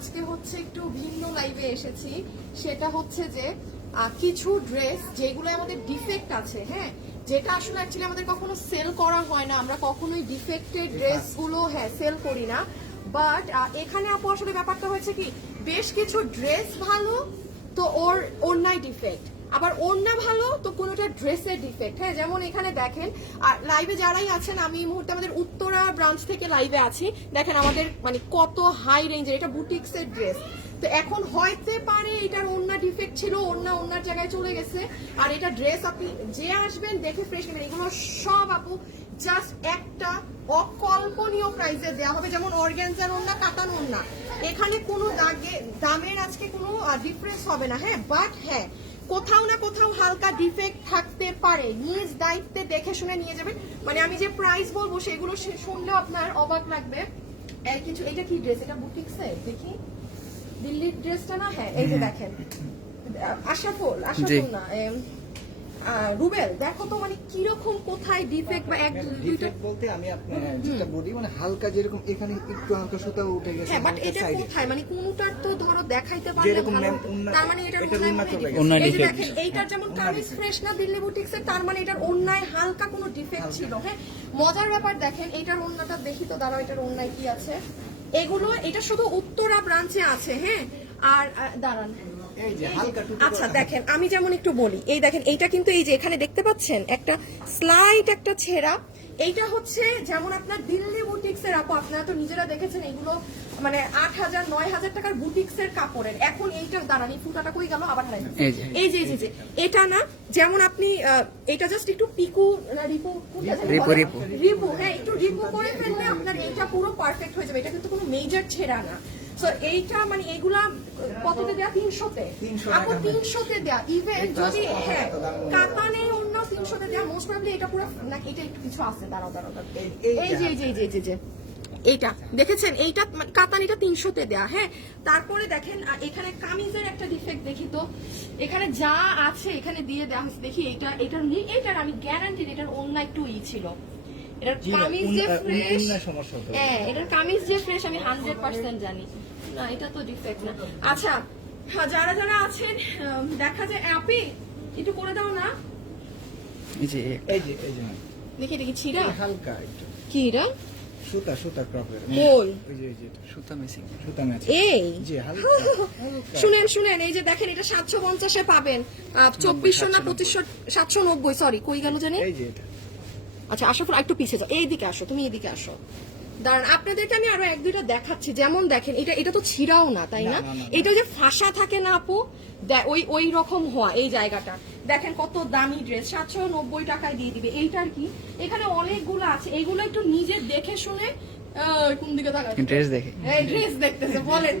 আজকে হচ্ছে একটু ভিন্ন লাইভে এসেছি, সেটা হচ্ছে যে কিছু ড্রেস যেগুলো আমাদের ডিফেক্ট আছে, হ্যাঁ, যেটা আসলে অ্যাকচুয়ালি আমাদের কখনো সেল করা হয় না, আমরা কখনোই ডিফেক্টেড ড্রেসগুলো হ্যাঁ সেল করি না। বাট এখানে আপু আসলে ব্যাপারটা হয়েছে কি, বেশ কিছু ড্রেস ভালো তো ওর ডিফেক্ট, আবার ওড়না ভালো তো কোনোটা ড্রেসের ডিফেক্ট। হ্যাঁ, যেমন এখানে দেখেন, আর লাইভে যারাই আছেন, আমি এই মুহূর্তে আমাদের উত্তরা ব্রাঞ্চ থেকে লাইভে আছি, দেখেন আমাদের মানে কত হাই রেঞ্জের, এটা বুটিক্সের ড্রেস। তো এখন হইতে পারে এটার ওড়না ডিফেক্ট ছিল, ওড়নার জায়গায় চলে গেছে, আর এটা ড্রেস আপনি যে আসবেন দেখে ফ্রেশ নেবেন। এগুলো সব আপু জাস্ট একটা অকল্পনীয় প্রাইসে দেওয়া হবে, যেমন অর্গানজার ওড়না, কাতান ওড়না, এখানে কোনো দামের আজকে কোনো ডিফারেন্স হবে না। হ্যাঁ, বাট হ্যাঁ কোথাও না কোথাও হালকা ডিফেক্ট থাকতে পারে, নিজ দায়িত্বে দেখে শুনে নিয়ে যাবেন। মানে আমি যে প্রাইস বলবো সেগুলো শুনলেও আপনার অবাক লাগবে। কিছু, এটা কি ড্রেস, এটা বুটিক্সের, দেখি দিল্লির ড্রেসটা না, হ্যাঁ এই যে দেখেন আশাফুল না রুবেল, দেখো তো মানে কিরকম কোথায় ডিফেক্ট বা এক দুইটা বলতে আমি আপনার যেটা বলি মানে হালকা যেরকম এখানে একটু হালকা সুতা উঠে গেছে। হ্যাঁ, বাট এটা কোথায় মানে কোনটার তো ধরো দেখাইতে পারলে ভালো, তার মানে এটার ওন্নায় এই যে দেখেন এইটার যেমন কামিজ ফ্রেশ না দিল্লি বুটিক্সের, তার মানে এটার ওন্নায় হালকা কোনো ডিফেক্ট ছিল। হ্যাঁ, মজার ব্যাপার দেখেন এইটার ওন্নাটা দেখি তো, দাঁড়াও এটার ওন্নায় কি আছে। এগুলো এটা শুধু উত্তরা ব্রাঞ্চে আছে। হ্যাঁ, আর দাঁড়ান, আচ্ছা দেখেন আমি যেমন একটু বলি, এই দেখেন এইটা কিন্তু এই যে এখানে দেখতে পাচ্ছেন একটা স্লাইট একটা ছেঁড়া, এইটা হচ্ছে যেমন আপনার দিল্লি বুটিক্সের আপু, আপনারা তো নিজেরা দেখেছেন এগুলো মানে 8,000 9,000 টাকার বুটিক্সের কাপড়ের। এখন এইটা দাঁড়ান, এই ফুটাটা কই গেল আবার হারাই, এই যে এটা না, যেমন আপনি এটা জাস্ট একটু পিকু না রিপু, হ্যাঁ একটু রিপু করে ফেললে আপনার এইটা পুরো পারফেক্ট হয়ে যাবে। এটা কিন্তু কোনো মেজর ছেঁড়া না। সো এইটা মানে এইগুলা কততে দেয়া, 300-তে আপু, 300-তে দেয়া। ইভেন যদি হ্যাঁ কাতানে অন্য 300-তে দেয়া, মোস্ট প্রবাবলি এটা পুরো না, এটা একটু কিছু আছে, দাঁড়াও এই যে এইটা দেখেছেন, এইটা কাতান, এটা 300-তে দেয়া। হ্যাঁ, তারপরে দেখেন এখানে কামিজের একটা ডিফেক্ট দেখি তো, এখানে যা আছে এখানে দিয়ে দেওয়া হয়েছে, দেখি এইটার আমি গ্যারান্টি এটার অন্য একটু ছিল, এটার কামিজ যে ফ্রেশ, হ্যাঁ এটার কামিজ যে ফ্রেশ আমি 100% জানি না, এটা তো ডিফেক্ট না। আচ্ছা যারা যারা আছেন দেখা যায় আপি একটু করে দাও না, দেখি দেখি ছিড়া হালকা একটু কি এটা সুতা ক্রপের বল, সুতা ম্যাচিং এই জি হালকা শুনেন এই যে দেখেন এটা 750-এ পাবেন, 2400 না 2500, 790, সরি কই গেল জানি, এই যে এটা। আচ্ছা আশাফুল একটু পিছিয়ে যাও, এইদিকে আসো, তুমি এইদিকে আসো, দাঁড়ান আপনাদেরকে আমি আরো এক দুইটা দেখাচ্ছি। যেমন দেখেন এটা তো ছিঁড়াও না, তাই না? এটা যে ফাঁসা থাকে না আপু, ওই রকম হওয়া এই জায়গাটা দেখেন, কত দামি ড্রেস 790 টাকায় দিয়ে দিবে। এইটার কি এখানে অনেকগুলো আছে, এইগুলো একটু নিজে দেখে শুনে, কোন দিকে তাকাচ্ছেন, ড্রেস দেখে, এই ড্রেস দেখতেছে বলেন,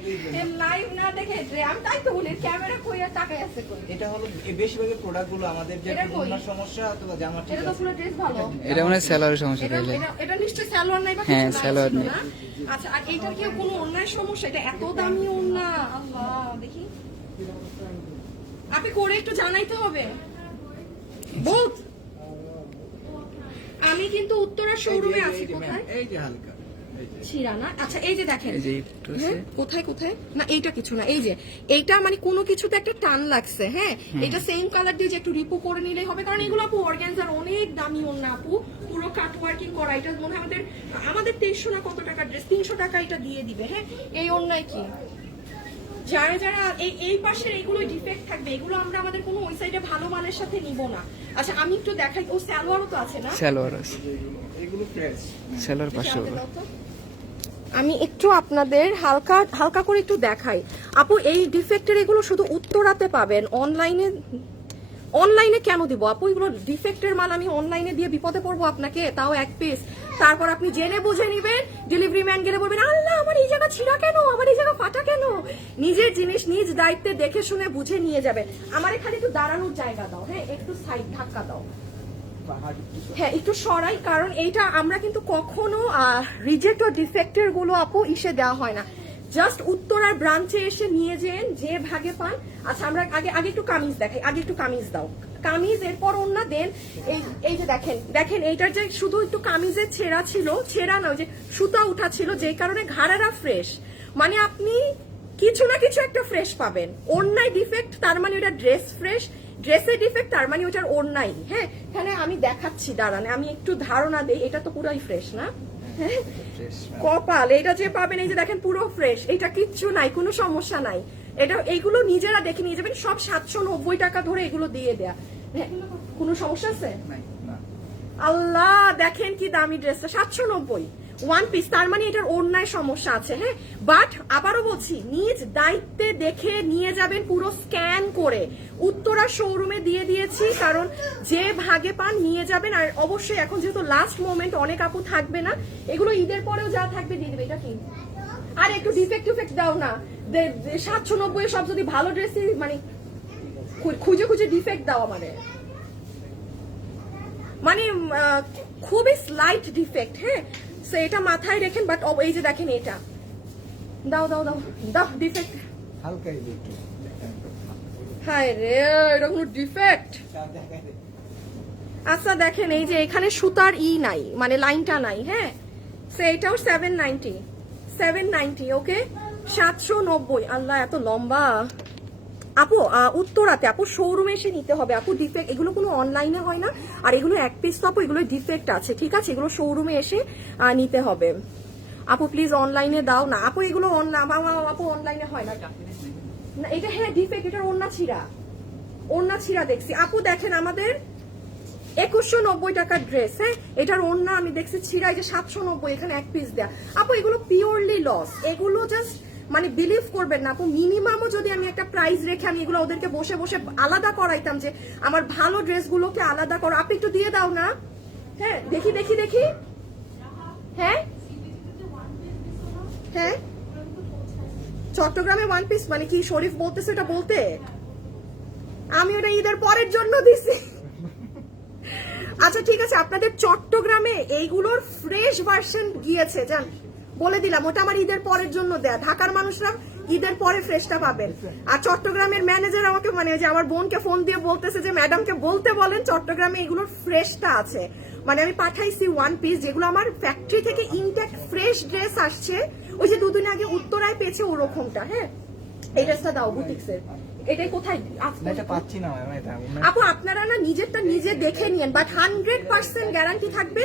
লাইভ না দেখে আমি তাই তো বলি ক্যামেরা কইরা তাকায় আছে কই। এটা হলো বেশিরভাগ প্রোডাক্টগুলো আমাদের যে কোনো সমস্যা অথবা জামা ঠিক এটা তো পুরো ড্রেস ভালো, এটা মানে সেলারের সমস্যা তাইলে, এটা নিশ্চয়ই সালোয়ার নাই বা হ্যাঁ কিছু নাই, সালোয়ার নেই। আচ্ছা আর এটা কি কোনো অন্যায় সমস্যা, এটা এত দামি ওড়না, আল্লাহ দেখি আপনি করে একটু জানাইতে হবে বহুত। আমি কিন্তু উত্তরা শোরুমে আছি, কোথায় এই যে হালকা ছিড়া না। আচ্ছা এই যে দেখেন, এই যে একটু আছে, কোথায় না, এইটা কিছু না, এই যে এইটা মানে কোনো কিছুতে একটা টান লাগছে। হ্যাঁ, এটা সেম কালার দিয়ে যে একটু রিপো করে নিলেই হবে, কারণ এগুলো আপু অর্গানজার অনেক দামি ওড়না আপু, পুরো কাট ওয়ার্কিং করা। এটা মনে হয় আমাদের 2300 না কত টাকার ড্রেস, 300 টাকা এটা দিয়ে দিবে। হ্যাঁ, এই ওড়নায় কি যারা যারা এই পাশের এইগুলো ডিফেক্ট থাকবে, এগুলো আমরা আমাদের কোনো ওই সাইডে ভালো মানের সাথে নিব না। আচ্ছা আমি একটু দেখাই, ও সালোয়ারও তো আছে না, সালোয়ার আছে, এগুলো ফ্রেশ সালোয়ার 500। আমি একটু আপনাদের হালকা করে একটু দেখাই আপু, এই ডিফেক্টের এগুলো শুধু উত্তরাতে পাবেন, অনলাইনে কেন দিব আপু, এগুলো ডিফেক্টের মাল আমি অনলাইনে দিয়ে বিপদে পড়বো আপনাকে, তাও এক পিস। তারপর আপনি জেনে বুঝে নিবেন, ডেলিভারি ম্যান গেলে বলবেন আল্লাহ আমার এই জায়গা ছিঁড়া কেন, আমার এই জায়গা ফাটা কেন। নিজের জিনিস নিজ দায়িত্বে দেখে শুনে বুঝে নিয়ে যাবেন। আমার এখানে একটু দাঁড়ানোর জায়গা দাও, হ্যাঁ একটু সাইড ধাক্কা দাও, হ্যাঁ একটু সরাই, কারণ এইটা আমরা কিন্তু কখনো রিজেক্ট ও ডিফেক্টের গুলো আপু ইসে দেওয়া হয় না, জাস্ট উত্তরার ব্রাঞ্চে এসে নিয়ে যেন যে ভাগে পান। আচ্ছা আমরা আগে একটু কামিজ দেখাই, আগে একটু কামিজ দাও, কামিজ এরপর ওন্না দেন। এই যে দেখেন এইটার যে শুধু একটু কামিজের ছেঁড়া না, ওই যে সুতা উঠা ছিল, যে কারণে ঘাড়ারা ফ্রেশ, মানে আপনি কিছু না কিছু একটা ফ্রেশ পাবেন। ওড়নায় ডিফেক্ট তার মানে ওটা ড্রেস ফ্রেশ, ড্রেসের ডিফেক্ট তার মানে ওটার ওড়নাই। হ্যাঁ, এখানে আমি দেখাচ্ছি, দাঁড়ান আমি একটু ধারণা দেই। এটা তো পুরোই ফ্রেশ না? হ্যাঁ, কপাল এটা যে পাবেন, এই যে দেখেন পুরো ফ্রেশ, এটা কিচ্ছু নাই, কোনো সমস্যা নাই। এটা এইগুলো নিজেরা দেখে নিয়ে যাবেন, সব 790 টাকা ধরে এগুলো দিয়ে দেয়া। হ্যাঁ, কোনো সমস্যা আছে? আল্লাহ, দেখেন কি দামি ড্রেসটা, 790 ওয়ান পিস, তার মানে এটার ওড়নায় সমস্যা আছে। হ্যাঁ, বাট আবারও বলছি, নিজ দায়িত্বে দেখে নিয়ে যাবেন, পুরো স্ক্যান করে। উত্তরা শোরুমে দিয়ে দিয়েছি, কারণ যে ভাগে পান নিয়ে যাবেন। আর অবশ্যই এখন যেহেতু লাস্ট মোমেন্ট, অনেক আপু থাকবে না, এগুলো ঈদের পরেও যা থাকবে দিয়ে দেবে। এটা কি আর একটু ডিফেক্ট টিফেক্ট দাও না, 790 সব যদি ভালো ড্রেসই মানে খুঁজে খুঁজে ডিফেক্ট দাও আমারে, মানে খুবই স্লাইট ডিফেক্ট। হ্যাঁ, সো এটা মাথায় রেখেন। বাট এই যে দেখেন, এটা দাও দাও দাও দাও ডিফেক্ট, হালকা একটু। হায় রে, এটা কোনো ডিফেক্ট? আচ্ছা দেখেন, এই যে এখানে সুতার নাই, মানে লাইনটা নাই। হ্যাঁ, সো এটাও 790 ওকে, 790। আল্লাহ, এত লম্বা। আপু উত্তরাতে আপু শোরুমে এসে নিতে হবে আপু, ডিফেক্ট এগুলো কোনো অনলাইনে হয় না। আর এগুলো এক পিস তো আপু, এগুলো ডিফেক্ট আছে, ঠিক আছে? এগুলো শোরুমে এসে নিতে হবে আপু, প্লিজ অনলাইনে দাও না আপু, এগুলো আপু অনলাইনে হয় না। এটা হ্যাঁ ডিফেক্ট, এটার ওড়না ছিঁড়া দেখছি আপু। দেখেন আমাদের 2190 টাকার ড্রেস। হ্যাঁ, এটার ওড়না আমি দেখছি ছিঁড়া, এই যে 790, এখানে এক পিস দেয়া আপু। এগুলো পিওরলি লস, এগুলো জাস্ট মানে বিলিভ করবেন না আপু, মিনিমামও যদি আমি একটা প্রাইস রেখে আমি এগুলো ওদেরকে বসে বসে আলাদা করাইতাম, যে আমার ভালো ড্রেসগুলোকে আলাদা করো, আপনি একটু দিয়ে দাও না। হ্যাঁ, দেখি দেখি দেখি। হ্যাঁ হ্যাঁ, চট্টগ্রামে ওয়ান পিস মানে কি শরীফ বলতেছে এটা বলতে? আমি ওটা ঈদের পরের জন্য দিছি। আচ্ছা ঠিক আছে, আপনাদের চট্টগ্রামে এইগুলোর ফ্রেশ ভার্সন গিয়েছে, জান বলে দিলাম, ওটা আমার ঈদের পরের জন্য দেয়া। ঢাকার মানুষরা ঈদের পরে ফ্রেশটা পাবেন। আর চট্টগ্রামের ম্যানেজার আমাকে মানে যে আমার বোনকে ফোন দিয়ে বলতেছে যে ম্যাডামকে বলতে বলেন চট্টগ্রামে এগুলোর ফ্রেশটা আছে। মানে আমি পাঠাইছি ওয়ান পিস, যেগুলো আমার ফ্যাক্টরি থেকে ইনট্যাক্ট ফ্রেশ ড্রেস আসছে, ওই যে দুদিন আগে উত্তরায় পেয়েছে ওরকমটা। হ্যাঁ, এই ড্রেসটা দাও বুটিক্সের। এটাই কোথায় পাচ্ছি না আপু, আপনারা না নিজেরটা নিজে দেখে নিয়েন, বাট 100% গ্যারান্টি থাকবে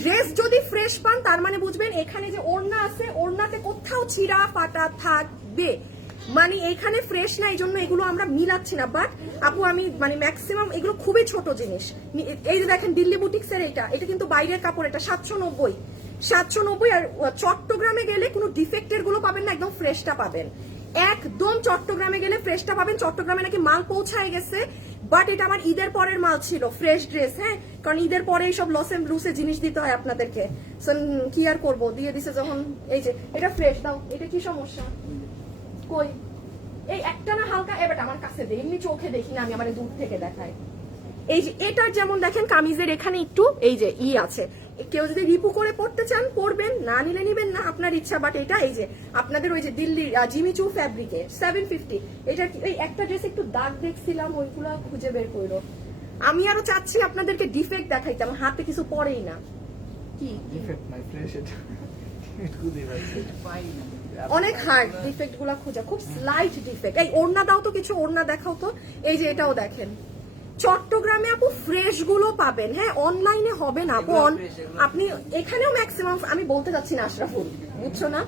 ড্রেস যদি ফ্রেশ পান, তার মানে বুঝবেন এখানে যে ওড়না আছে, ওড়নাতে কোথাও ছিঁড়া ফাটা থাকবে, মানে এখানে ফ্রেশ না, এই জন্য এগুলো আমরা মিলাচ্ছি না। বাট আপু আমি মানে ম্যাক্সিমাম এগুলো খুবই ছোট জিনিস। এই যে দেখেন দিল্লি বুটিক্সের এটা কিন্তু বাইরের কাপড়, এটা 790। আর চট্টগ্রামে গেলে কোনো ডিফেক্টের গুলো পাবেন না, একদম ফ্রেশটা পাবেন। একদম চট্টগ্রামে গেলে ফ্রেশটা পাবেন। চট্টগ্রামে নাকি মাল পৌঁছায় গেছে, বাট এটা আমার ঈদের পরের মাল ছিল, ফ্রেশ ড্রেস। হ্যাঁ, কারণ ঈদের পরে এইসব লসে লুসে জিনিস দিতে হয় আপনাদেরকে, কি আর করবো, দিয়ে দিছে যখন। এই যে এটা ফ্রেশ দাও, এটা কি সমস্যা? কই এই একটা না হালকা, এবার আমার কাছে দেয়, এমনি চোখে দেখি না আমি, আমার দূর থেকে দেখায়। এই যে এটার যেমন দেখেন কামিজের এখানে একটু এই যে আছে, কেউ যদি রিপু করে পড়তে চান পড়বেন, না নিলে নিবেন না, আপনার ইচ্ছা। বাট এটা এই যে আপনাদের ওই যে দিল্লির জিমিচু ফ্যাব্রিকে 750, এটা এই একটা ড্রেস একটু দাগ দেখছিলাম, ওইগুলো খুঁজে বের করলো। আমি আরো চাচ্ছি আপনাদেরকে ডিফেক্ট দেখাইতাম, হাতে কিছু পড়েই না। কি ডিফেক্ট নাই, ফ্রেশ এটা খুঁজে পাচ্ছি অনেক হার্ড ডিফেক্ট গুলা খোঁজা, খুব স্লাইট ডিফেক্ট। এই ওড়না দাও তো, কিছু ওড়না দেখাও তো। এই যে এটাও দেখেন, চট্টগ্রামে আপু ফ্রেশ গুলো পাবেন। হ্যাঁ, অনলাইনে হবে না আপু, আপনি এখানেও ম্যাক্সিমাম আমি বলতে চাচ্ছি না আশরাফুল, বুঝছো না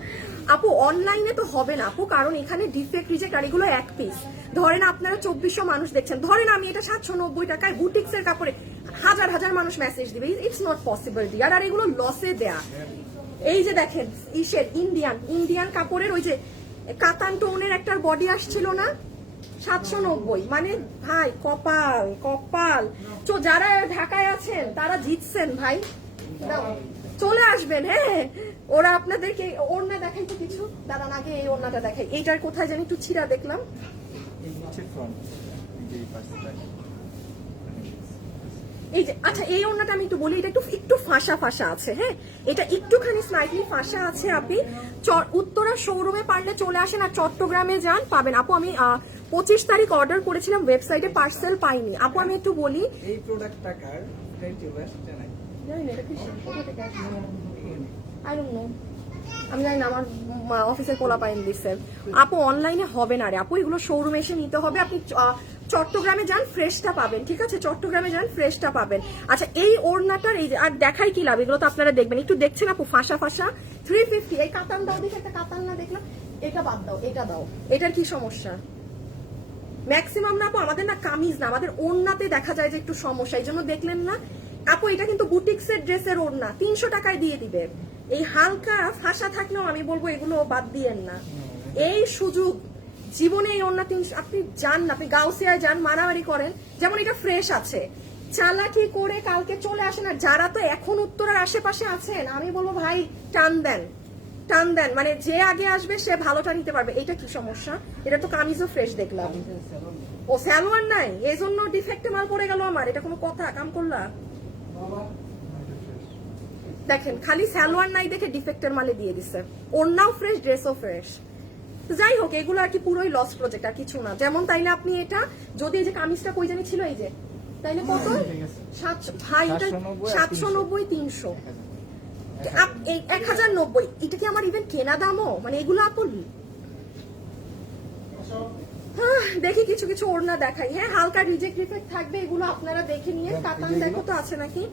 আপু, অনলাইনে তো হবে না আপু, কারণ এখানে ডিফেক্ট রিজেক্ট, আর এগুলো এক পিস। ধরেন আপনারা 2400 মানুষ দেখছেন, ধরেন আমি এটা 790 টাকায় বুটিক্সের কাপড়ে হাজার হাজার মানুষ মেসেজ দিবে, ইটস নট পসিবল ডিয়ার। আর এগুলো লসে দেয়া। এই যে দেখেন ইসের ইন্ডিয়ান কাপড়ের ওই যে কাতান টোনের একটা বডি আসছিল না, 790, মানে ভাই কপাল কপাল। তো যারা ঢাকায় আছেন তারা জিতছেন ভাই, চলে আসবেন। হ্যাঁ, ওরা আপনাদেরকে ওড়না দেখাই তো কিছু, দাঁড়ান আগে এই ওড়নাটা দেখাই। এইটার কোথায় জানি একটু ছিঁড়া দেখলাম। এই যে আচ্ছা, এই ওড়নাটা আমি একটু বলি, এটা একটু ফাঁসা ফাঁসা আছে। হ্যাঁ, এটা একটুখানি স্লাইটলি ফাঁসা আছে। আপনি উত্তরা শোরুমে পারলে চলে আসেন, আর চট্টগ্রামে যান পাবেন আপু। আমি 25 তারিখ অর্ডার করেছিলাম, ওয়েবসাইটে পার্সেল পাইনি আপু। আমি একটু বলি, এই প্রোডাক্টটা কার ফ্রেন্ড চলে আসছে না, জানি না এটা কি, কোথা থেকে আসছে, আই ডোন্ট নো। আমি জানি না, আমার অফিসের পোলা পাইন দিচ্ছে। আপু অনলাইনে হবে না রে আপু, এগুলো শোরুমে এসে নিতে হবে। আপনি চট্টগ্রামে যান, ফ্রেশটা পাবেন, ঠিক আছে? চট্টগ্রামে যান, ফ্রেশটা পাবেন। আচ্ছা, এই ওড়নাটার এই যে, আর দেখাই কি লাভ, এগুলো তো আপনারা দেখবেন, একটু দেখছেন আপু, ফাঁসা ফাঁসা 350। এই কাতান দাও, দেখে একটা কাতান না দেখলাম, এটা বাদ দাও, এটা দাও। এটার কি সমস্যা? ম্যাক্সিমাম না আপু আমাদের না কামিজ না, আমাদের ওড়নাতে দেখা যায় যে একটু সমস্যা, এই জন্য দেখলেন না আপু। এটা কিন্তু বুটিক্সের ড্রেসের ওড়না, 300 টাকায় দিয়ে দিবে। এই হালকা ফাঁসা থাকলেও আমি বলবো এগুলো বাদ দিয়েন না, এই সুযোগ জীবনে। এই ওড়না 300, আপনি যান না, আপনি গাউসিয়ায় যান, মারামারি করেন, যেমন এটা ফ্রেশ আছে, চালাকি করে কালকে চলে আসেন। আর যারা তো এখন উত্তরার আশেপাশে আছেন, আমি বলবো ভাই টান দেন, টান দেন, মানে যে আগে আসবে সে ভালোটা নিতে পারবে। এটা কি সমস্যা? এটা তো কামিজও ফ্রেশ দেখলাম। ও স্যালোয়ার নাই, এই জন্য ডিফেক্টে মাল পড়ে গেল আমার। এটা কোনো কথা? কাম করলা? দেখেন, খালি স্যালোয়ার নাই দেখে ডিফেক্টের মালে দিয়ে দিচ্ছে। ওড়নাও ফ্রেশ, ড্রেসও ফ্রেশ। তো যাই হোক, এগুলো আর কি পুরোই লস প্রজেক্ট, আর কিছু না। যেমন তাইলে আপনি এটা যদি, এই যে কামিজটা কই জানি ছিল, এই যে, তাইলে কত? 790, 300, 1090। এটা কি আমার ইভেন কেনা দামও? মানে এগুলো আপন দেখি কিছু কিছু ওড়না দেখাই। হ্যাঁ, হালকা রিজেক্ট রিফেক্ট থাকবে, এগুলো আপনারা দেখে নিয়ে। কাতান দেখো তো আছে নাকি।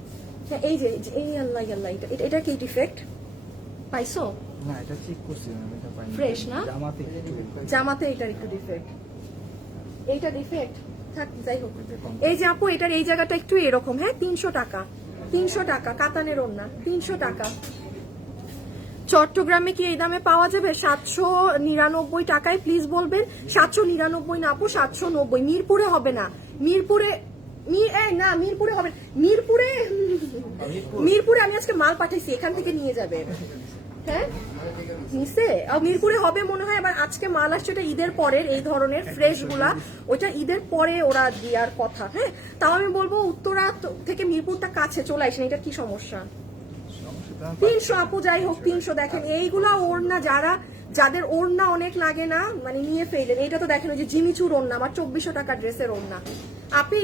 এই যে এই আল্লাহ আল্লাহ, এটা কি ডিফেক্ট পাইছো? না, এটা চেক করছি আমি, এটা পাইনি। ফ্রেশ না? জামাতে এটার একটু ডিফেক্ট, এইটা ডিফেক্ট থাক, যাই হোক। এই যে আপু, এটার এই জায়গাটা একটু এরকম। হ্যাঁ, 300 টাকা, 300 টাকা কাতানের ওড়না, 300 টাকা। চট্টগ্রামে কি এই দামে পাওয়া যাবে? 799 টাকায় প্লিজ বলবেন। 799 না আপু, 790। মিরপুরে হবে না, মিরপুরে না, মিরপুরে হবে না। মিরপুরে আমি আজকে মাল পাঠাইছি, এখান থেকে নিয়ে যাবে। হ্যাঁ, নিছে মিরপুরে হবে মনে হয়। আবার আজকে মাল আসছে, ওটা ঈদের পরের, এই ধরনের ফ্রেশ গুলা, ওইটা ঈদের পরে ওরা দেওয়ার কথা। হ্যাঁ, তাও আমি বলবো উত্তরা থেকে মিরপুরটা কাছে, চলে আসেন। এটা কি সমস্যা? 300 আপু, যাই হোক 300। দেখেন এইগুলা ওড়না, যাদের ওড়না অনেক লাগে না, মানে নিয়ে ফেলেন। এইটা তো দেখেন, ওই যে জিমিচুর ওড়না, আমার 2400 টাকা ড্রেসের ওড়না। আপনি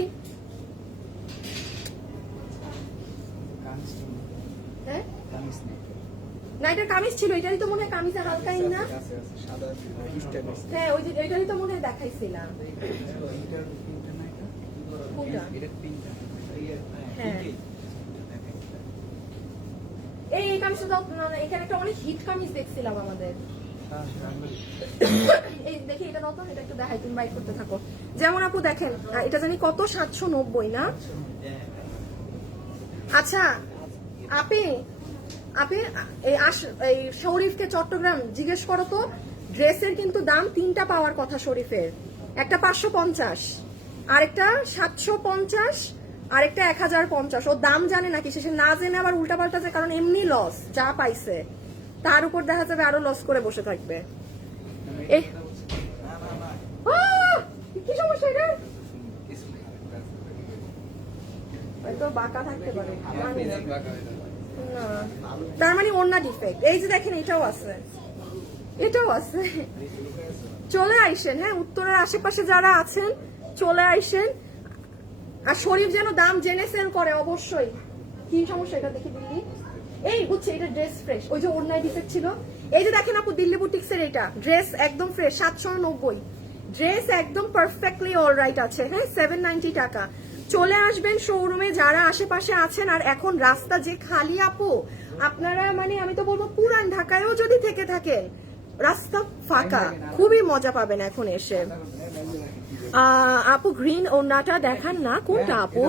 হ্যাঁ না, এটা কামিজ ছিল, এটারই তো মনে হয় কামিজের হালকাই না। হ্যাঁ, ওই যে এটারই তো মনে হয় দেখাইছিলাম। হ্যাঁ, এই কামিজটা দাও। এখানে একটা অনেক হিট কামিজ দেখছিলাম আমাদের। এই দেখি, এটা দাও তো, এটা একটু দেখাই, তুমি বাইক করতে থাকো। যেমন আপু দেখেন, এটা জানি কত, 790 না? আচ্ছা আপনি এই শরীফকে চট্টগ্রাম জিজ্ঞেস করো তো, ড্রেসের কিন্তু দাম 3টা পাওয়ার কথা শরীফের। একটা 550, আরেকটা 750, আরেকটা 1050। ও দাম জানে নাকি, শেষে না জেনে আবার উল্টা পাল্টা যায়, কারণ এমনি লস যা পাইছে তার উপর দেখা যাবে আরো লস করে বসে থাকবে। কি সমস্যা এটা? তো বাঁকা থাকতে পারে না, তার মানে ওড়না ডিফেক্ট। এই যে দেখেন, এটাও আছে, এটাও আছে। চলে আইসেন। হ্যাঁ, উত্তরের আশেপাশে যারা আছেন চলে আইসেন। আর শরীফ যেন দাম জেনে সেল করে অবশ্যই। কি সমস্যা এটা দেখি দিল্লি? এই বুঝছে, এটা ড্রেস ফ্রেশ, ওই যে ওড়নায় ডিফেক্ট ছিল। এই যে দেখেন আপু, দিল্লি বুটিক্সের এটা ড্রেস একদম ফ্রেশ, 790। ড্রেস একদম পারফেক্টলি অলরাইট আছে। হ্যাঁ, 790 টাকা। চলে আসবেন শোরুমে যারা আশেপাশে আছেন। আর এখন রাস্তা যে খালি আপু, আপনারা মানে আমি তো বলবো পুরান ঢাকায়ও যদি থেকে থাকেন, রাস্তা ফাঁকা, খুবই মজা পাবেন এখন এসে। আপু গ্রিন ওড়নাটা দেখান না, কোনটা আপু?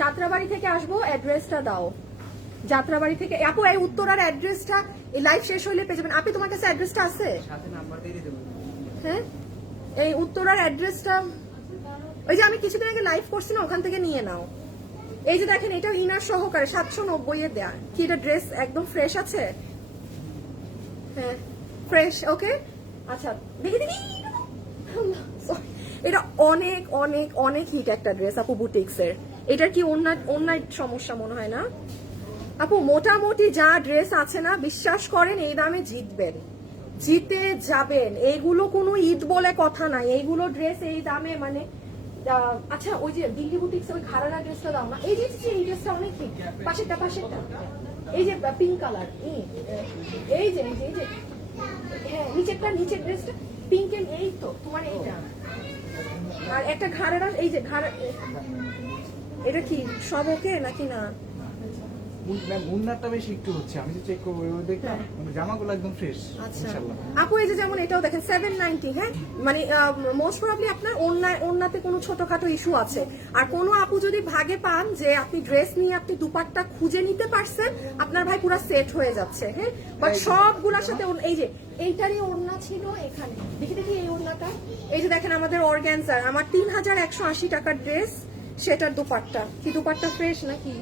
যাত্রাবাড়ি থেকে আসবো, অ্যাড্রেসটা দাও। যাত্রাবাড়ি থেকে আপু, এই উত্তরার অ্যাড্রেসটা এই লাইভ শেষ হইলে পেয়ে যাবেন। আপনি, তোমার কাছে অ্যাড্রেসটা আছে? হ্যাঁ, এই উত্তরার অ্যাড্রেসটা ওই যে আমি কিছুদিন আগে লাইভ করছি না, ওখান থেকে নিয়ে নাও। এই যে দেখেন, এটা ইনার সহকারে 790 এর দেয়া। কি এটা ড্রেস একদম ফ্রেশ আছে? হ্যাঁ, ফ্রেশ। ওকে, আচ্ছা দেখি দেখি। এটা অনেক অনেক অনেক হিট একটা ড্রেস আপু বুটিক্সের। এটার কি অন্য সমস্যা মনে হয় না আপু? মোটামুটি যা ড্রেস আছে না, বিশ্বাস করেন এই দামে জিতবেন, জিতে যাবেন। এইগুলো কোনো ঈদ বলে কথা নাই, এইগুলো ড্রেস এই দামে মানে। আচ্ছা, ওই যে দিল্লি বুটিক্স ওই ঘাড়ারা ড্রেসটা দাও না। এই যে এই ড্রেসটা অনেক হিট, পাশেরটা এই যে পিঙ্ক কালার, এই যে হ্যাঁ নিচের ড্রেসটা পিঙ্কের, এই তো তোমার এইটা। আর একটা ঘাড়ের, এই যে ঘাড়, এটা কি সব ওকে নাকি না? ম্যাম উন্নারটা বেশি একটু হচ্ছে, আমি যে চেক করবো দেখলাম জামাগুলো একদম ফ্রেশ আচ্ছা ইনশাআল্লাহ। আপু এই যে যেমন এটাও দেখেন 790, হ্যাঁ মানে মোস্ট প্রবাবলি আপনার ওন্নাতে কোনো ছোটখাটো ইস্যু আছে। আর কোনো আপু যদি ভাগে পান যে আপনি ড্রেস নিয়ে আপনি দুপাট্টা খুঁজে নিতে পারছেন, আপনার ভাই পুরো সেট হয়ে যাচ্ছে, হ্যাঁ। বাট সবগুলোর সাথে এই যে এইটারই ওড়না ছিল এখানে, দেখি এই ওড়নাটা, এই যে দেখেন আমাদের অর্গানজার, আমার 3180 টাকার ড্রেস, সেটার দুপাট্টা। কি দুপাট্টা ফ্রেশ নাকি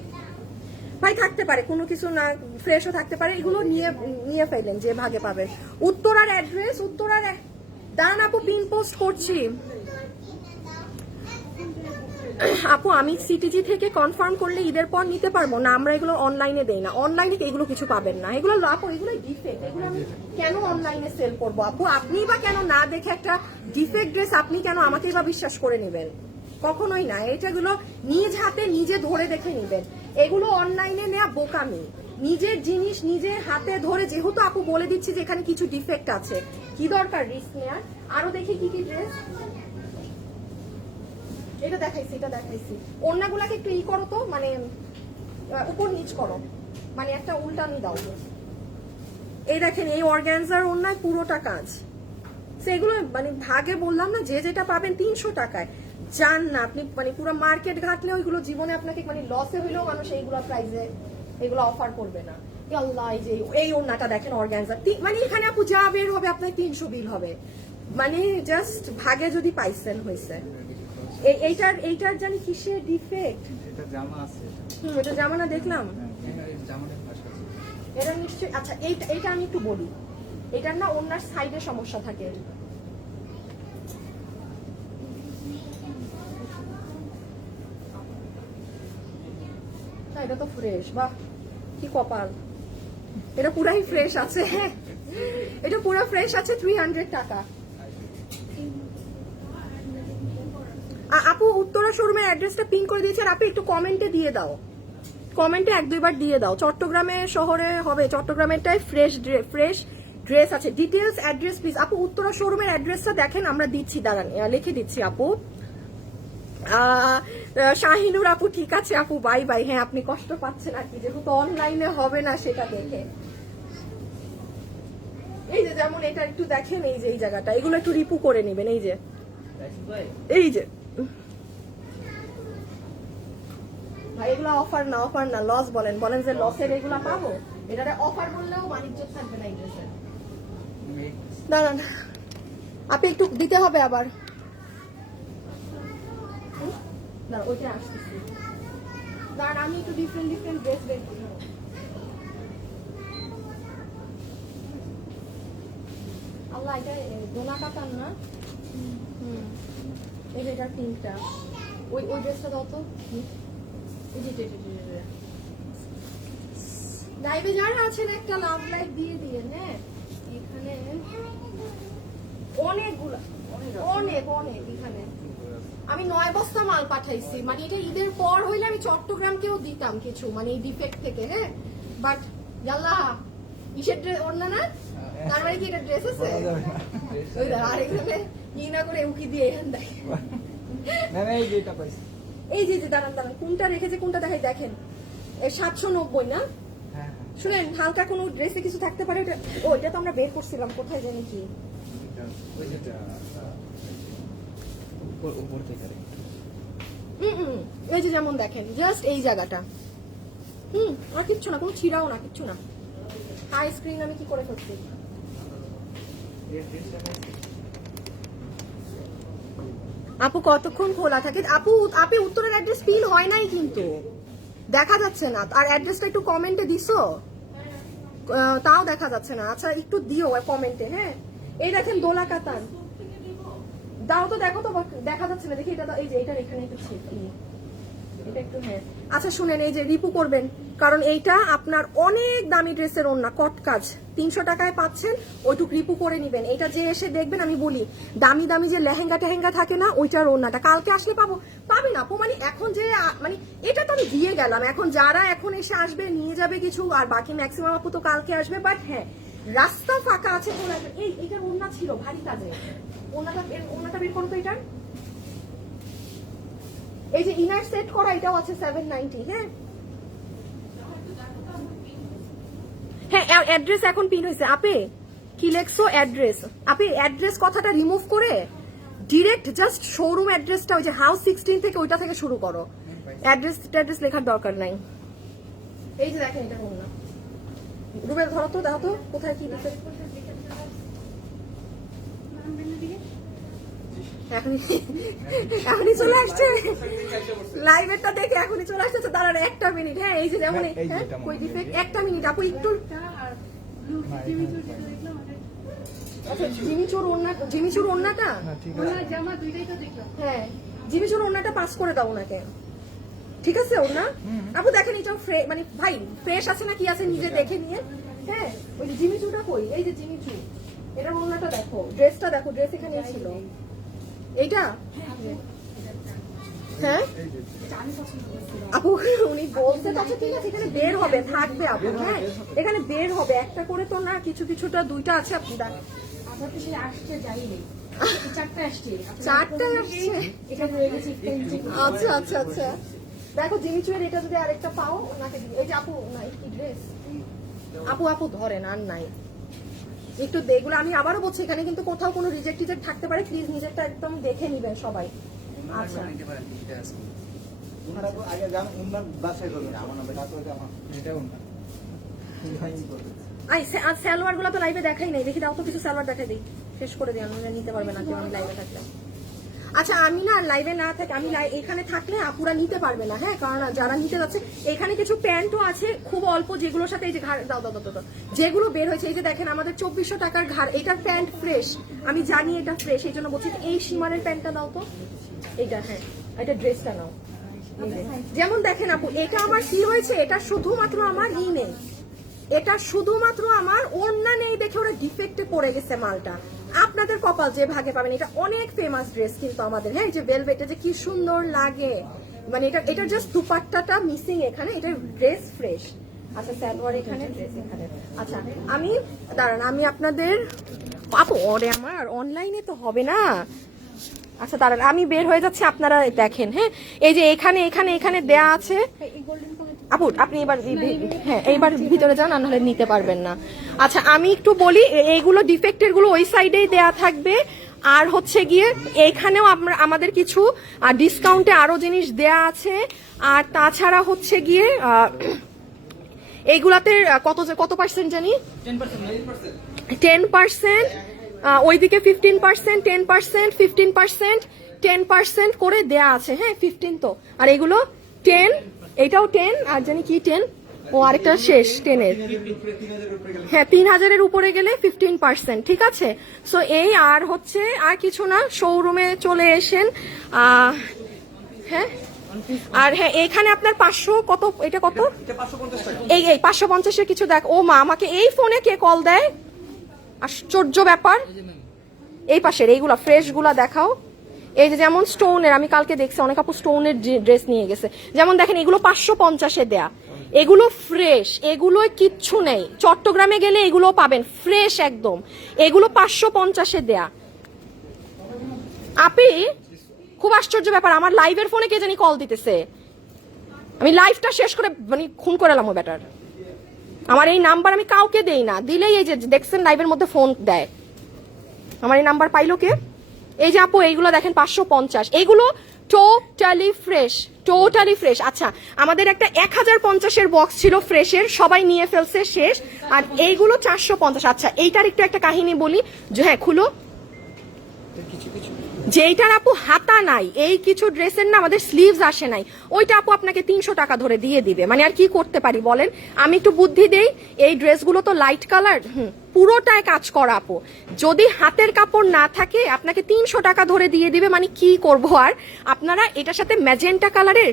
ভাই? থাকতে পারে কোনো কিছু না, ফ্রেশও থাকতে পারে, এগুলো নিয়ে ফেলেন যে ভাগে পাবে। উত্তরার অ্যাড্রেস, উত্তরার দান আপু পিন পোস্ট করছি। আপু আমি সিটিজি থেকে কনফার্ম করলে ঈদের পর নিতে পারবো না, আমরা এগুলো অনলাইনে দেই না, অনলাইনে এগুলো কিছু পাবেন না, এগুলো আপু এগুলো ডিফেক্ট, এগুলো আমি কেন অনলাইনে সেল করবো আপু? আপনি বা কেন না দেখে একটা ডিফেক্ট ড্রেস আপনি কেন আমাকেই বা বিশ্বাস করে নেবেন? কখনোই না, এটাগুলো নিজ হাতে নিজে ধরে দেখে নিবেন, এগুলো অনলাইনে নেওয়া বোকামি। নিজের জিনিস নিজে হাতে ধরে, যেহেতু আপু বলে দিচ্ছি যে এখানে কিছু ডিফেক্ট আছে, কি দরকার রিস্ক নেওয়ার? আরো দেখি কি কি ড্রেস, এটা দেখাইছি। ওড়নাগুলাকে একটু ই করো তো, মানে উপর নিচ করো, মানে একটা উল্টানি দাও। এই দেখেন এই অর্গানজার ওড়নায় পুরোটা কাজ, সেগুলো মানে ভাগে বললাম না, যে যেটা পাবেন 300 টাকায় জান না আপনি, মানে পুরো মার্কেট ঘাটলে ওইগুলো জীবনে আপনাকে মানে লসে হইলেও মানুষ এইগুলো প্রাইসে এগুলো অফার করবে না। আল্লাহ, এই যে এই ওড়নাটা দেখেন অর্গানজার, মানে এখানে আপু যা বের হবে আপনার 300 বিল হবে, মানে জাস্ট ভাগে যদি পাইছেন হয়েছে। এইটার জানি কিসের ডিফেক্ট, এটা জামা আছে, এটা জামা না দেখলাম, জামাটা পাশে আছে এটা নিশ্চয়ই। আচ্ছা এইটা আমি একটু বলি, এটার না ওনার সাইডে সমস্যা থাকে, এটা তো ফ্রেশ, বাহ কি কপাল, এটা পুরাই ফ্রেশ আছে, হ্যাঁ এটা পুরো ফ্রেশ আছে, 300 টাকা। আপু উত্তরা শোরুমের অ্যাড্রেসটা পিন করে দিয়েছে, আর আপু একটু কমেন্টে দিয়ে দাও, কমেন্টে 1-2 বার দিয়ে দাও। চট্টগ্রামে শহরে হবে, চট্টগ্রামেরটাই ফ্রেশ ড্রেস আছে। ডিটেলস অ্যাড্রেস প্লিজ আপু, উত্তরা শোরুমের অ্যাড্রেসটা দেখেন আমরা দিচ্ছি, দাঁড়ান লিখে দিচ্ছি আপু। শাহিনুর আপু ঠিক আছে আপু, বাই বাই। হ্যাঁ আপনি কষ্ট পাচ্ছেন আর কি, যেহেতু অনলাইনে হবে না সেটা দেখে। এই যে যেমন এটা একটু দেখেন, এই যে এই জায়গাটা, এগুলো একটু রিপু করে নেবেন, এই যে ভাই এগুলো অফার না লস, বলেন যে লসের এগুলো পাবো, এটা অফার বললেও বাণিজ্য থাকবে না এই ড্রেসের। দাঁড়ান আপনি একটু দিতে হবে আবার, ওইটা আসতেছি, দাঁড়ান আমি একটু ডিফারেন্ট ড্রেস বের করি। আল্লাহ, এটা দোনা কাতান না, এই যে এটার পিঙ্কটা, ওই ড্রেসটা দাও তো, লাইভে যারা আছেন একটা লাভ লাইক দিয়ে দিয়ে, হ্যাঁ এখানে অনেকগুলো অনেক এখানে আমি 9 বস্তা মাল পাঠাইছি, মানে এটা ঈদের পর হইলে আমি চট্টগ্রামকেও দিতাম কিছু, মানে এই ডিফেক্ট থেকে, হ্যাঁ বাট জাল্লা কিসের ড্রেস ওড়না না, তার মানে কি এটা ড্রেস আছে, ওই আর এখানে ই না করে উকি দিয়ে এখান দেখে, এই যে দাঁড়ান কোনটা রেখেছে কোনটা দেখাই, দেখেন 790 না, শুনেন হালকা কোনো ড্রেসে কিছু থাকতে পারে, ওইটা তো আমরা বের করছিলাম, কোথায় জানি কি এই যে যেমন দেখেন জাস্ট এই জায়গাটা, আর কিচ্ছু না, কোনো ছিঁড়াও না, কিচ্ছু না। হাই স্ক্রিন আমি কি করে করছি, আপু কতক্ষণ খোলা থাকে? আপু উত্তরের অ্যাড্রেস ফিল হয় নাই কিন্তু দেখা যাচ্ছে না, আর অ্যাড্রেসটা একটু কমেন্টে দিছো, তাও দেখা যাচ্ছে না। আচ্ছা একটু দিও কমেন্টে, হ্যাঁ। এই দেখেন দোলা কাতান দাও তো, দেখো তো দেখা যাচ্ছে না, দেখি এটা, এই যে এটার এখানে একটু ছিপ, এটা একটু, হ্যাঁ। আচ্ছা শুনেন, এই যে রিপু করবেন, কারণ এইটা আপনার অনেক দামি ড্রেসের ওড়না, কট কাজ, 300 টাকায় পাচ্ছেন, ওইটুক রিপু করে নিবেন। এটা যে এসে দেখবেন, আমি বলি দামি যে লেহেঙ্গা টেহেঙ্গা থাকে না, ওইটার ওড়নাটা কালকে আসলে পাবো পাবেন আপু, মানে এখন যে মানে এটা তো আমি দিয়ে গেলাম, এখন যারা এখন এসে আসবে নিয়ে যাবে কিছু, আর বাকি ম্যাক্সিমাম আপু তো কালকে আসবে। বাট হ্যাঁ, রাস্তা ফাঁকা আছে কোন একটা, এইটার ওড়না ছিল ভারী কাজে, ওড়নাটা বের করো তো এটার। এই যে ইনার সেট করা এটাও আছে 790। হ্যাঁ হ্যাঁ, অ্যাড্রেস এখন পিন হয়েছে আপে, কি লেখছো অ্যাড্রেস, আপনি অ্যাড্রেস কথাটা রিমুভ করে ডিরেক্ট জাস্ট শোরুম অ্যাড্রেসটা, ওই যে হাউস 16 থেকে ওইটা থেকে শুরু করো, অ্যাড্রেস লেখার দরকার নাই। এই যে দেখেন এটা কোন না, রুবেল ধরো তো, দেখো তো কোথায় কি দিতে। এখনই চলে আসছে লাইভেরটা দেখে, এখনই চলে আসছে। দাঁড়ান একটা মিনিট। হ্যাঁ এই যে যেমন কই ডিফেক্ট, একটা মিনিট আপু একটু। আচ্ছা জিমিচুর ওড়নাটা, হ্যাঁ জিমিচুর ওড়নাটা পাস করে দাও ওনাকে, ঠিক আছে? ওড়না আপু দেখেন এটাও মানে ভাই ফ্রেশ আছে না কি আছে নিজে দেখে নিয়ে। হ্যাঁ ওই যে জিমিচুটা কই, এই যে জিমিচু, এটার ওড়নাটা দেখো, ড্রেসটা দেখো, ড্রেস এখানে ছিল এইটা। হ্যাঁ আপু উনি বলতে তো, আচ্ছা ঠিক আছে, এখানে বের হবে, থাকবে আপু। হ্যাঁ এখানে বের হবে, একটা করে তো না, কিছু কিছুটা দুইটা আছে। আপনি চারটা আসছে, আচ্ছা আচ্ছা আচ্ছা। দেখো জিমিচুয়ের এটা যদি আরেকটা পাও ওনাকে, এই যে আপু না কি ড্রেস, আপু ধরেন আর নাই একটু এগুলো। আমি আবারও বলছি এখানে কিন্তু কোথাও কোনো রিজেক্ট থাকতে পারে, প্লিজ নিজেরটা একদম দেখে নিবেন সবাই। আচ্ছা সালোয়ার গুলো তো লাইভে দেখাই নাই, দেখি দাও তো কিছু সালোয়ার দেখাই দিই, শেষ করে দিই, আমরা নিতে পারবে না কেউ আমি লাইভে থাকলে। আচ্ছা আমি না লাইভে না থাকি, আমি এখানে থাকলে আপুরা নিতে পারবে না। হ্যাঁ কারণ যারা নিতে যাচ্ছে, এখানে কিছু প্যান্টও আছে খুব অল্প, যেগুলোর সাথে এই যে ঘাড় দাও যেগুলো বের হয়েছে, এই যে দেখেন আমাদের 2400 টাকার ঘাড়, এটার প্যান্ট ফ্রেশ, আমি জানি এটা ফ্রেশ, এই জন্য বলছি এই সীমারের প্যান্টটা দাও তো, এইটা। হ্যাঁ এটা ড্রেসটা নাও। যেমন দেখেন আপু, এটা আমার কি হয়েছে, এটা শুধুমাত্র আমার নেই, এটা শুধুমাত্র আমার ওড়না নেই দেখে ওরা ডিফেক্টে পড়ে গেছে মালটা। আপনাদের কপাল যে ভাগে পাবেন, এটা অনেক ফেমাস ড্রেস কিন্তু আমাদের। হ্যাঁ এই যে ভেলভেটে যে কি সুন্দর লাগে, মানে এটা জাস্ট দুপাট্টাটা মিসিং এখানে, এটা ড্রেস ফ্রেশ। আচ্ছা সালোয়ার এখানে, ড্রেস এখানে। আচ্ছা আমি দাঁড়ান, আমি আপনাদের আপু ওরে আমার অনলাইনে তো হবে না। আচ্ছা দাঁড়ান আমি বের হয়ে যাচ্ছি, আপনারা দেখেন। হ্যাঁ এই যে এখানে দেয়া আছে আপু, আপনি এবার হ্যাঁ এইবার ভিতরে যান, আর নাহলে নিতে পারবেন না। আচ্ছা আমি একটু বলি, এইগুলো ডিফেক্টের গুলো ওই সাইডেই দেয়া থাকবে, আর হচ্ছে গিয়ে এইখানেও আমাদের কিছু ডিসকাউন্টে আরো জিনিস দেয়া আছে। আর তাছাড়া হচ্ছে গিয়ে এইগুলাতে কত পার্সেন্ট জানি, 10%, ওইদিকে 15%, 10%, 15%, 10% করে দেয়া আছে। হ্যাঁ 15 তো, আর এগুলো 10, এটাও 10, আর জানি কি 10, ও আরেকটা শেষ 10-এর। হ্যাঁ 3000-এর উপরে গেলে 15%, ঠিক আছে? সো এই আর হচ্ছে আর কিছু না, শোরুমে চলে এসেন। হ্যাঁ আর হ্যাঁ এখানে আপনার 500 কত, এটা কত, এই 550-এর কিছু দেখ। ও মা আমাকে এই ফোনে কে কল দেয়, আশ্চর্য ব্যাপার। এই পাশের এইগুলা ফ্রেশ গুলা দেখাও। এই যে যেমন স্টোনের, আমি কালকে দেখছি অনেক আপু স্টোনের ড্রেস নিয়ে গেছে, যেমন দেখেন এগুলো 550-এ দেয়া, এগুলো ফ্রেশ, এগুলো কিচ্ছু নেই। চট্টগ্রামে গেলে এগুলো পাবেন ফ্রেশ একদম, এগুলো 550-এ দেয়া। আপি খুব আশ্চর্য ব্যাপার, আমার লাইভের ফোনে কে জানি কল দিতেছে, আমি লাইভটা শেষ করে মানে খুন করে এলাম। ও ব্যাটার আমার এই নাম্বার আমি কাউকে দেই না, দিলেই এই যে দেখছেন লাইভের মধ্যে ফোন দেয়। আমার এই নাম্বার পাইলো কে? এই যে আপু এইগুলো দেখেন 550, এইগুলো টোটালি ফ্রেশ। আচ্ছা আমাদের একটা 1050-এর বক্স ছিল ফ্রেশের, সবাই নিয়ে ফেলছে শেষ, আর এইগুলো 450। আচ্ছা এইটার একটু একটা কাহিনী বলি, যে হ্যাঁ খুলো, যেইটার আপু হাতা নাই, এই কিছু ড্রেসের না আমাদের স্লিভস আসে নাই, ওইটা আপু আপনাকে 300 টাকা ধরে দিয়ে দিবে। মানে আর কি করতে পারি বলেন, আমি একটু বুদ্ধি দেই। এই ড্রেসগুলো তো লাইট কালার, পুরোটায় কাজ করা আপু, যদি হাতের কাপড় না থাকে আপনাকে 300 টাকা ধরে দিয়ে দিবে। মানে কি করব আর, আপনারা এটার সাথে ম্যাজেন্টা কালারের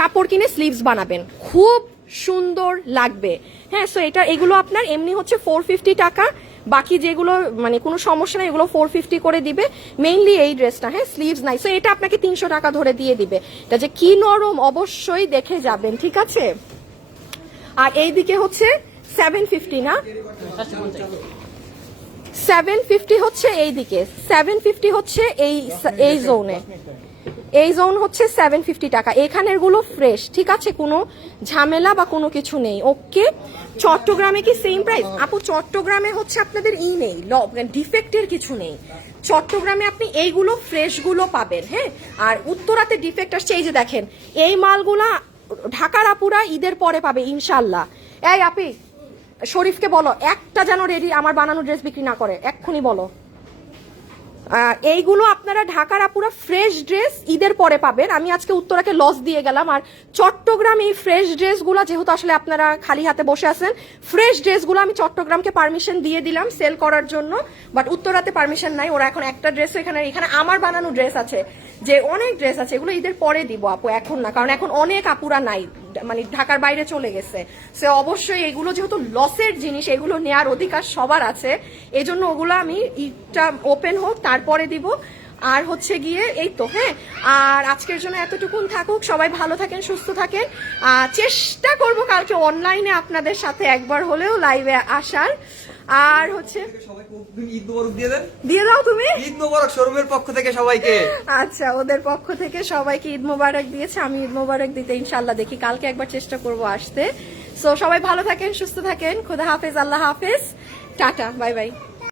কাপড় কিনে স্লিভস বানাবেন, খুব সুন্দর লাগবে। হ্যাঁ সো এগুলো আপনার এমনি হচ্ছে 450 টাকা, বাকি যেগুলো মানে কোনো সমস্যা নাই, এগুলো 450 করে দিবে। মেইনলি এই ড্রেসটা, হ্যাঁ, স্লিভস নাই, সো এটা আপনাকে 300 টাকা ধরে দিয়ে দিবে। এটা যে কি নরম অবশ্যই দেখে যাবেন, ঠিক আছে। আর এইদিকে হচ্ছে 750 না, 750 হচ্ছে এইদিকে, 750 হচ্ছে এই জোনে, এই জোন হচ্ছে 750 টাকা। এখানের গুলো ফ্রেশ, ঠিক আছে, কোনো ঝামেলা বা কোনো কিছু নেই। ওকে, চট্টগ্রামে কি সেম প্রাইস? আপু চট্টগ্রামে হচ্ছে আপনাদের নেই, ডিফেক্টের কিছু নেই। চট্টগ্রামে আপনি এইগুলো ফ্রেশ গুলো পাবেন, হ্যাঁ। আর উত্তরাতে ডিফেক্ট আসছে, এই যে দেখেন এই মালগুলা ঢাকার আপুরা ঈদের পরে পাবে ইনশাল্লাহ। এই আপি শরীফকে বলো একটা যেন রেডি আমার বানানো ড্রেস বিক্রি না করে, এক্ষুনি বলো। এইগুলো আপনারা ঢাকার আপুরা ফ্রেশ ড্রেস ঈদের পরে পাবেন। আমি আজকে উত্তরাকে লস দিয়ে গেলাম। আর চট্টগ্রাম এই ফ্রেশ ড্রেসগুলো যেহেতু আসলে আপনারা খালি হাতে বসে আছেন, ফ্রেশ ড্রেসগুলো আমি চট্টগ্রামকে পারমিশন দিয়ে দিলাম সেল করার জন্য, বাট উত্তরাতে পারমিশন নাই। ওরা এখন একটা ড্রেসও এখানে আমার বানানো ড্রেস আছে, যে অনেক ড্রেস আছে, এগুলো ঈদের পরে দিব আপু, এখন না, কারণ এখন অনেক আপুরা নাই, মানে ঢাকার বাইরে চলে গেছে। সে অবশ্যই এগুলো যেহেতু লসের জিনিস, এগুলো নেওয়ার অধিকার সবার আছে, এই জন্য ওগুলো আমি ঈদটা ওপেন হোক তারপরে দিব। আর হচ্ছে গিয়ে এই তো, হ্যাঁ। আর আজকের জন্য এতটুকুন থাকুক, সবাই ভালো থাকেন, সুস্থ থাকেন। চেষ্টা করব কালকে অনলাইনে আপনাদের সাথে একবার হলেও লাইভে আসার। আর হচ্ছে ঈদ মোবারক দিয়ে দেন, দিয়ে দাও তুমি। ঈদ মোবারক শোরুমের পক্ষ থেকে সবাইকে। আচ্ছা, ওদের পক্ষ থেকে সবাইকে ঈদ মোবারক দিয়েছে, আমি ঈদ মোবারক দিতে ইনশাল্লাহ দেখি কালকে একবার চেষ্টা করব আসতে। সো সবাই ভালো থাকেন, সুস্থ থাকেন, খোদা হাফেজ, আল্লাহ হাফেজ, টাটা, বাই বাই।